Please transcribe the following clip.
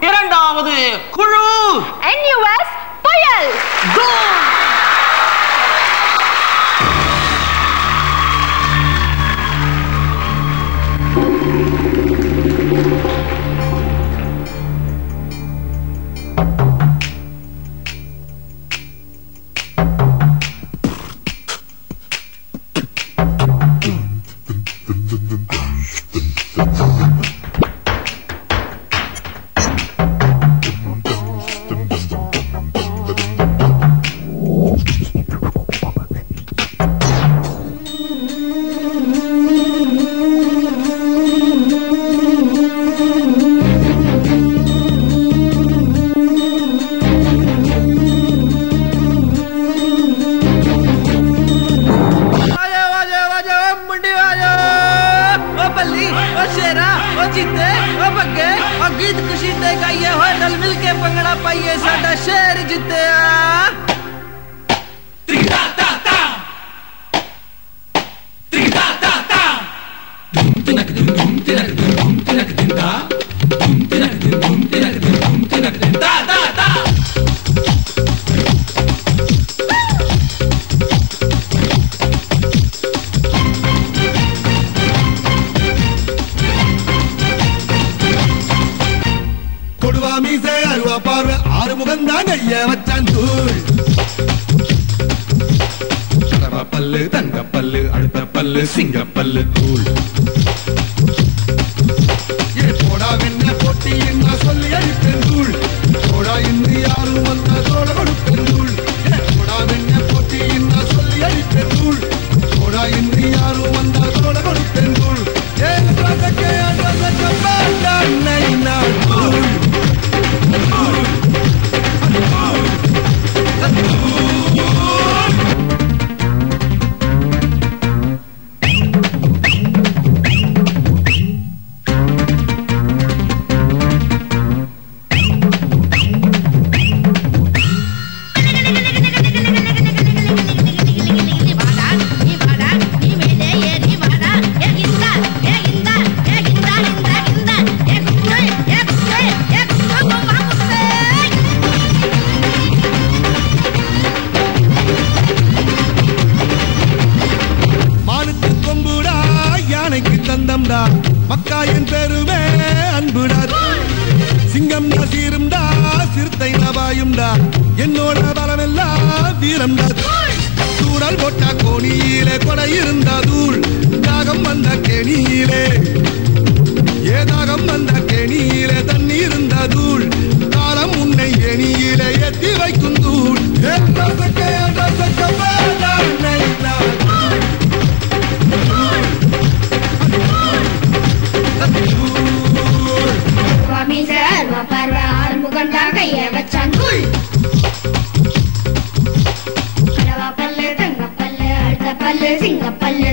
இரண்டாவது குழு NUS புயல். गीत खुशी ते गाइए होए दल मिल के पंगड़ा पाइए साडा शहर जितया त्रिगता ता ता त्रिगता ता ता धूम तिनक धूम तिनक धूम तिनक दिंदा धूम तिनक धूम तिनक धूम तिनक दिंदा ता ता மீசை அருவா பார்வை ஆறு முகந்தான் ஐய வச்சான் தூள் கடவா பல்லு தங்க பல்லு அடுத்த பல்லு சிங்க பல்லு தூள் போடா வெண்ண போட்டி என்ன சொல்லி அடிப்பேன் தூள் போடா இன்று யாரும் வந்த தோட கொடுப்பேன் தூள் போடா வெண்ண போட்டி என்ன சொல்லி அடிப்பேன் தூள் போடா இன்று யாரும் வந்த தோட கொடுப்பேன் தூள் ஏன் ரசக்கே ரசக்க பாண்டா நைனா தூள் மக்காயின் பெருமே அன்புடா சிங்கம் நசீரும்டா சிறுத்தை நபாயும்டா என்னோட பலமெல்லாம் வீரம்டா சூழல் போட்டா கோணியிலே கொடை இருந்தா தூள் தாகம் வந்த கேணியிலே ஏதாகம் வந்த கேணியிலே தண்ணி இருந்தா தூள் காலம் உன்னை ஏணியிலே ஏத்தி வைக்கும் தூள் கைய வச்சான் தூள் கடவா பல்லு தங்க பல்லு அடுத்த பல்லு சிங்க பல்லு